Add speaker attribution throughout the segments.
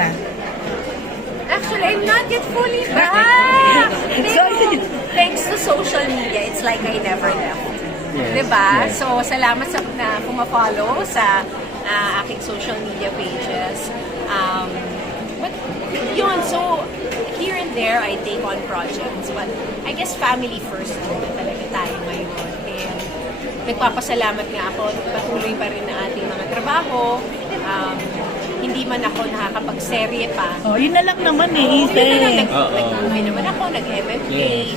Speaker 1: na?
Speaker 2: Actually, I'm not yet fully back.
Speaker 1: So,
Speaker 2: Thanks to social media, it's like I never left.
Speaker 3: Yes,
Speaker 2: Diba?
Speaker 3: yes.
Speaker 2: So, salamat sa na pumafollow sa aking social media pages. But yun, so here and there, I take on projects. But I guess family first muna talaga tayo ngayon. And nagpapasalamat nga ako, patuloy pa rin na ating mga trabaho. Hindi man ako nakakapag-serye pa.
Speaker 1: oh, yun na lang naman eh,
Speaker 2: Yun na lang,
Speaker 1: Ise.
Speaker 2: nag-movie naman ako, nag-MMK,
Speaker 3: Yes.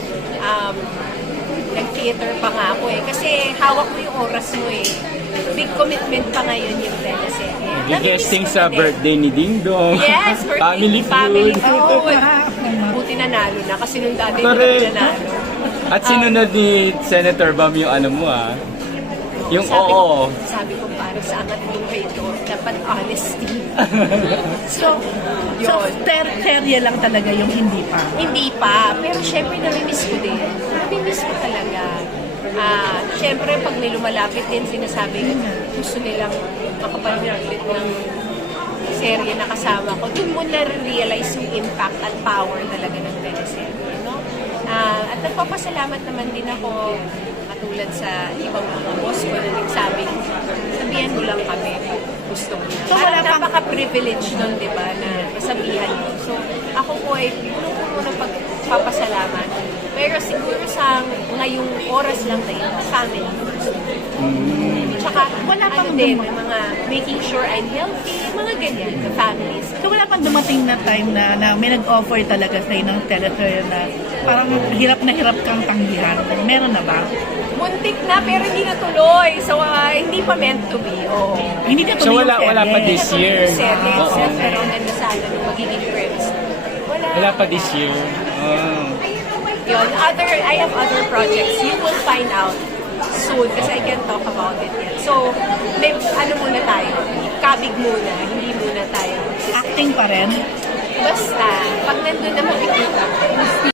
Speaker 2: nag-theater pa nga ako eh. Kasi hawak mo yung oras mo eh. Big commitment pa ngayon yung teleserye.
Speaker 3: Nag-guesting
Speaker 2: Namimiss ko
Speaker 3: sa
Speaker 2: na din.
Speaker 3: birthday ni Ding Dong.
Speaker 2: Yes,
Speaker 3: Family
Speaker 2: Family
Speaker 3: Feud.
Speaker 2: Feud. Buti nanalo na kasi nung dati hindi
Speaker 3: Correct.
Speaker 2: nanalo.
Speaker 3: At sinunod ni Senator Bam yung ano mo ah. Yung oo.
Speaker 2: Sabi ko para sa angat buhay ito, dapat honesty.
Speaker 1: So,
Speaker 2: Yun.
Speaker 1: serye lang talaga yung hindi pa.
Speaker 2: Hindi pa, pero syempre namimiss ko din. Namimiss ko talaga. Syempre pag may lumalapit din, sinasabi gusto nilang makapanood ulit ng serye na kasama ko. Doon mo na-realize yung impact at power talaga ng teleserye. No? At nagpapasalamat naman din ako katulad sa ibang mga boss ko na nagsabi, sabihan mo lang kami kung gusto mo.
Speaker 1: So, wala pang-
Speaker 2: Napaka-privilege nun, di ba, na masabihan mo. So, ako po ay puno ng pagpapasalamat. Pero siguro sa ngayong oras lang na ito, family first. Tsaka,
Speaker 1: Wala pang
Speaker 2: din, mga making sure I'm healthy, mga ganyan, the families.
Speaker 1: So wala pang dumating na time na may nag-offer talaga sa'yo ng teleserye na parang hirap na hirap kang tanggihan. Meron na ba?
Speaker 2: Muntik na, pero hindi natuloy. So, hindi pa meant to be. Oo.
Speaker 1: Hindi na
Speaker 3: So
Speaker 1: tuloy yung
Speaker 3: wala pa
Speaker 1: serye.
Speaker 3: this year.
Speaker 2: Serye,
Speaker 3: Oo.
Speaker 2: pero ang ganda sana nung magiging friends.
Speaker 3: Wala pa this year. Oh.
Speaker 2: Yun, I have other projects. You will find out soon kasi I can't talk about it yet. So, may, ano muna tayo? Kabig muna, hindi muna tayo.
Speaker 1: Acting pa rin.
Speaker 2: Basta, pag nandun na makikita,